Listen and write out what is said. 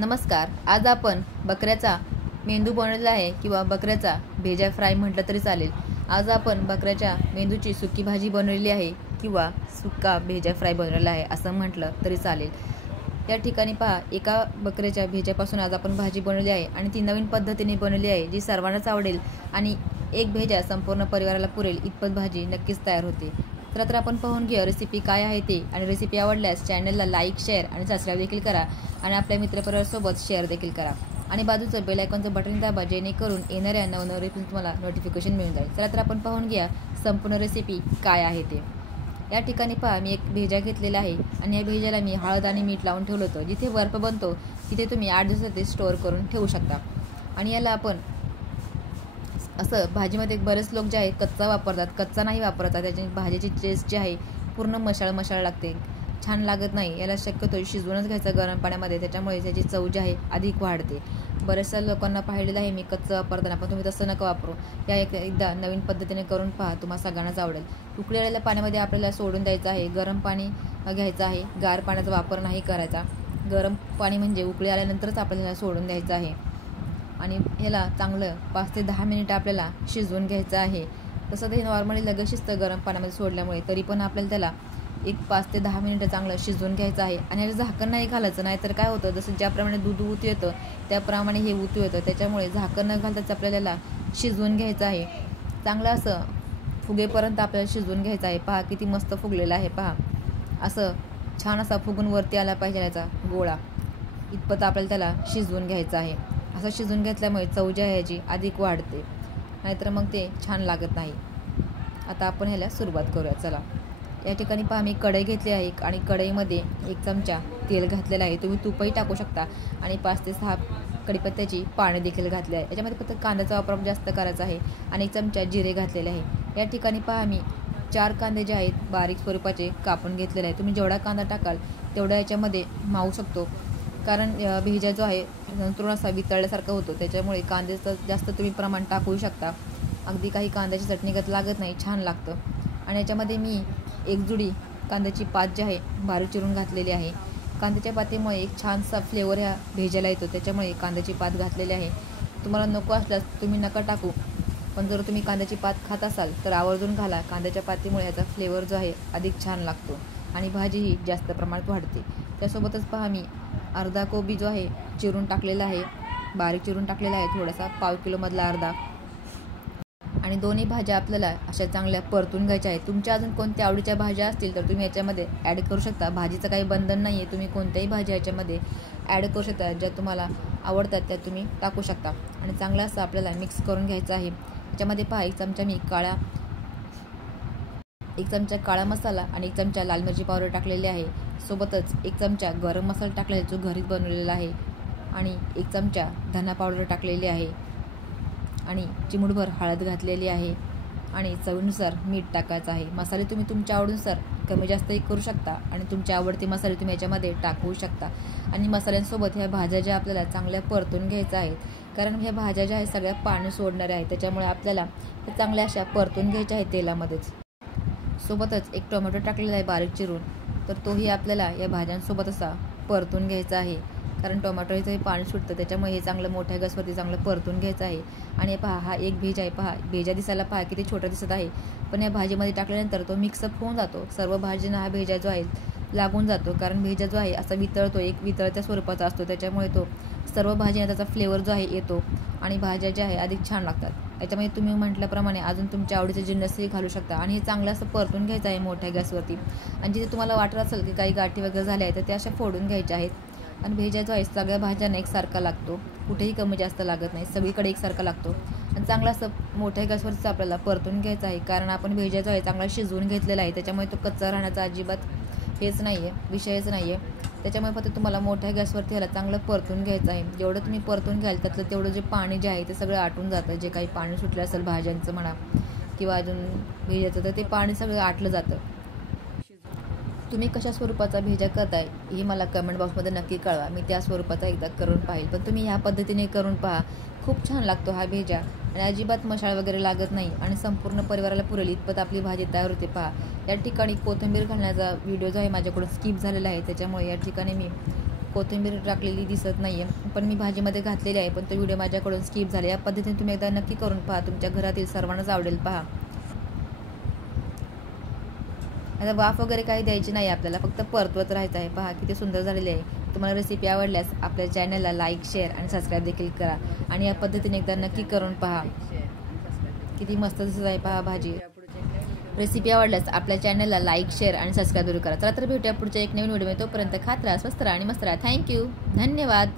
नमस्कार. आज आपण बकऱ्याचा मेंदू बनवलेला आहे किंवा बकऱ्याचा भेजा फ्राय म्हटलं तरी चालेल. आज आपण बकऱ्याच्या मेंदूची सुकी भाजी बनवलेली आहे किंवा सुक्का भेजा फ्राय बनवलेला आहे असं म्हटलं तरी चालेल. या ठिकाणी पहा, एका बकऱ्याच्या भेजापासून आज आपण भाजी बनवली आहे आणि ती नवीन पद्धतीने बनवली आहे, जी सर्वांनाच आवडेल आणि एक भेजा संपूर्ण परिवाराला पुरेल इतपत भाजी नक्कीच तयार होते. तर आपण पाहून घेऊया रेसिपी काय आहे ते. आणि रेसिपी आवडल्यास चॅनलला लाईक, शेअर आणि सबस्क्राईब देखील करा आणि आपल्या मित्रपरिवारासोबत शेअर देखील करा आणि बाजूचं बेल आयकॉनचं बटन दाबा, जेणेकरून येणाऱ्या नवनवीन रेसिपी तुम्हाला नोटिफिकेशन मिळून जाईल. तर आपण पाहून घ्या संपूर्ण रेसिपी काय आहे ते. या ठिकाणी पहा, मी एक भेजा घेतलेला आहे आणि या भेजाला मी हळद आणि मीठ लावून ठेवलं होतं. जिथे बर्फ बनतो तिथे तुम्ही 8 दिवसासाठी स्टोअर करून ठेवू शकता. आणि याला आपण असं भाजीमध्ये बरेच लोक जे आहे कच्चा वापरतात, कच्चा नाही वापरतात. त्याची भाजीची टेस्ट जी आहे पूर्ण मशाळ लागते, छान लागत नाही. याला शक्यतो शिजवूनच घ्यायचं गरम पाण्यामध्ये, त्याच्यामुळे त्याची चव जी आहे अधिक वाढते. बऱ्याचशा लोकांना पाहिलेलं आहे मी कच्चं वापरताना, पण तुम्ही तसं नका वापरू. या एकदा नवीन पद्धतीने करून पहा, तुम्हाला सगळ्यांनाच आवडेल. उकळलेल्या पाण्यामध्ये आपल्याला सोडून द्यायचं आहे. गरम पाणी घ्यायचं आहे, गार पाण्याचा वापर नाही करायचा. गरम पाणी म्हणजे उकळी आल्यानंतरच आपल्याला सोडून द्यायचं आहे आणि ह्याला चांगलं 5 ते 10 मिनिटं आपल्याला शिजवून घ्यायचं आहे. तसं ते नॉर्मली लगेच शिजतं गरम पाण्यामध्ये सोडल्यामुळे, तरी पण आपल्याला त्याला 5 ते 10 मिनिटं चांगलं शिजवून घ्यायचं आहे. आणि ह्याला झाकण नाही घालायचं, नाही तर काय होतं, जसं ज्याप्रमाणे दूध उतू येतं त्याप्रमाणे हे उतू येतं. त्याच्यामुळे झाकण न घालताच आपल्याला शिजवून घ्यायचं आहे. चांगलं असं फुगेपर्यंत आपल्याला शिजवून घ्यायचं आहे. पहा किती मस्त फुगलेलं आहे. पहा असं छान असा फुगून वरती आला पाहिजे याचा गोळा, इतपत आपल्याला त्याला शिजवून घ्यायचं आहे. असं शिजवून घेतल्यामुळे चव जी आहे याची अधिक वाढते, नाहीतर मग ते छान लागत नाही. आता आपण ह्याला सुरुवात करूया. चला, या ठिकाणी पहा, मी कढई घेतली आहे आणि कढईमध्ये 1 चमचा तेल घातलेला आहे. तुम्ही तूपही टाकू शकता आणि 5 ते 6 कढीपत्त्याची पाने देखील घातली आहे. याच्यामध्ये फक्त कांद्याचा वापर जास्त करायचा आहे आणि 1 चमचा जिरे घातलेले आहे. या ठिकाणी पहा, मी 4 कांदे जे आहेत बारीक स्वरूपाचे कापून घेतलेले आहे. तुम्ही जेवढा कांदा टाकाल तेवढा याच्यामध्ये मावू शकतो, कारण भेजा जो आहे संतुलन असा वितळल्यासारखा होतो. त्याच्यामुळे कांद्याचं जास्त तुम्ही प्रमाण टाकू शकता. अगदी काही कांद्याची चटणीगत लागत नाही, छान लागतं. आणि याच्यामध्ये मी 1 जुडी कांद्याची पात जी आहे बारीक चिरून घातलेली आहे. कांद्याच्या पातीमुळे एक छानसा फ्लेवर ह्या भेजाला येतो, त्याच्यामुळे कांद्याची पात घातलेली आहे. तुम्हाला नको असल्यास तुम्ही नका टाकू, पण जर तुम्ही कांद्याची पात खात असाल तर आवर्जून घाला. कांद्याच्या पातीमुळे याचा फ्लेवर जो आहे अधिक छान लागतो आणि भाजीही जास्त प्रमाणात वाढते. त्यासोबतच पहा, मी अर्धा कोबी जो आहे चिरून टाकलेला आहे, बारीक चिरून टाकलेला आहे, थोडासा 1/2 किलोमधला अर्धा. आणि दोन्ही भाज्या आपल्याला अशा चांगल्या परतून घ्यायच्या आहेत. तुमच्या अजून कोणत्या आवडीच्या भाज्या असतील तर तुम्ही याच्यामध्ये ॲड करू शकता. भाजीचं काही बंधन नाही आहे, तुम्ही कोणत्याही भाज्या याच्यामध्ये ॲड करू शकता. ज्या तुम्हाला आवडतात त्या तुम्ही टाकू शकता. आणि चांगलं असं आपल्याला मिक्स करून घ्यायचं आहे. याच्यामध्ये पहा, 1 चमचा मी 1 चमचा काळा मसाला आणि 1 चमचा लाल मिरची पावडर टाकलेली आहे. सोबतच 1 चमचा गरम मसाला टाकलेला जो घरीच बनवलेला आहे आणि 1 चमचा धना पावडर टाकलेली आहे आणि चिमूटभर हळद घातलेली आहे आणि चवीनुसार मीठ टाकायचं आहे. मसाले तुम्ही तुमच्या आवडीनुसार कमी जास्तही करू शकता आणि तुमच्या आवडते मसाले तुम्ही याच्यामध्ये टाकवू शकता. आणि मसाल्यांसोबत ह्या भाज्या ज्या आपल्याला चांगल्या परतून घ्यायच्या आहेत, कारण ह्या भाज्या ज्या आहेत सगळ्या पाणी सोडणाऱ्या आहेत, त्याच्यामुळे आपल्याला चांगल्या अशा परतून घ्यायच्या आहेत तेलामध्येच. सोबतच 1 टोमॅटो टाकलेला आहे बारीक चिरून, तर तोही आपल्याला या भाज्यांसोबत असा परतून घ्यायचा आहे, कारण टोमॅटोचं हे पाणी सुटतं. त्याच्यामुळे हे चांगलं मोठ्या गॅसवरती चांगलं परतून घ्यायचं आहे. आणि पहा, हा एक भेजा आहे. पहा, भेजा दिसायला पहा किती छोटा दिसत आहे, पण या भाजीमध्ये टाकल्यानंतर तो मिक्सअप होऊन जातो. सर्व भाजींना हा भेजा जो आहे लागून जातो, कारण भेजा जो आहे असा वितळतो, एक वितळत्या स्वरूपाचा असतो. त्याच्यामुळे तो सर्व भाजींना त्याचा फ्लेवर जो आहे येतो आणि भाज्या ज्या आहे अधिक छान लागतात. याच्यामध्ये तुम्ही म्हटल्याप्रमाणे अजून तुमच्या आवडीचे जिन्नसही घालू शकता. आणि हे चांगलं असं परतून घ्यायचं आहे मोठ्या गॅसवरती. आणि जिथे तुम्हाला वाटत असेल की काही गाठी वगैरे झाल्या आहेत तर त्या अशा फोडून घ्यायच्या आहेत. आणि भेजा जो आहे सगळ्या भाज्यांना एकसारखा लागतो, कुठेही कमी जास्त लागत नाही, सगळीकडे एकसारखा लागतो. आणि चांगला असं मोठ्या गॅसवरच आपल्याला परतून घ्यायचं आहे, कारण आपण भेजा जो आहे चांगला शिजवून घेतलेला आहे. त्याच्यामुळे तो कच्चा राहण्याचा अजिबात हेच नाही आहे, विषयच नाही आहे. त्याच्यामुळे फक्त तुम्हाला मोठ्या गॅसवरती ह्याला चांगलं परतून घ्यायचं आहे. जेवढं तुम्ही परतून घ्याल त्यातलं तेवढं जे पाणी जे आहे ते सगळं आटून जातं. जे काही पाणी सुटलं असेल भाज्यांचं म्हणा किंवा अजून भेजाचं, तर ते पाणी सगळं आटलं जातं. तुम्ही कशा स्वरूपाचा भेजा करताय हे मला कमेंट बॉक्समध्ये नक्की कळवा. मी त्या स्वरूपाचा एकदा करून पाहिल, पण तुम्ही ह्या पद्धतीने करून पहा, खूप छान लागतो हा भेजा आणि अजिबात मसाला वगैरे लागत नाही आणि संपूर्ण परिवाराला पुरेल इतपत आपली भाजी तयार होते. पहा, या ठिकाणी कोथिंबीर घालण्याचा व्हिडिओ जो आहे माझ्याकडून स्किप झालेला आहे, त्याच्यामुळे या ठिकाणी मी कोथिंबीर टाकलेली दिसत नाही आहे, पण मी भाजीमध्ये घातलेली आहे, पण तो व्हिडिओ माझ्याकडून स्किप झाला. या पद्धतीने तुम्ही एकदा नक्की करून पहा, तुमच्या घरातील सर्वांनाच आवडेल. पहा, आता वाफ वगैरे काही द्यायची नाही आपल्याला, फक्त परतवत राहायचं आहे. पहा किती सुंदर झालेली आहे. तुम्हाला रेसिपी आवडल्यास आपल्या चॅनलला लाईक, शेअर आणि सबस्क्राईब देखील करा आणि या पद्धतीने एकदा नक्की करून पहा. किती मस्त दिसत आहे पहा भाजी. रेसिपी आवडल्यास आपल्या चॅनलला लाईक, शेअर आणि सबस्क्राईब जरूर करा. चला तर भेटूया पुढच्या एक नवीन व्हिडिओमध्ये. तोपर्यंत खात राहा, स्वस्त राहा आणि मस्त राहा. थँक्यू, धन्यवाद.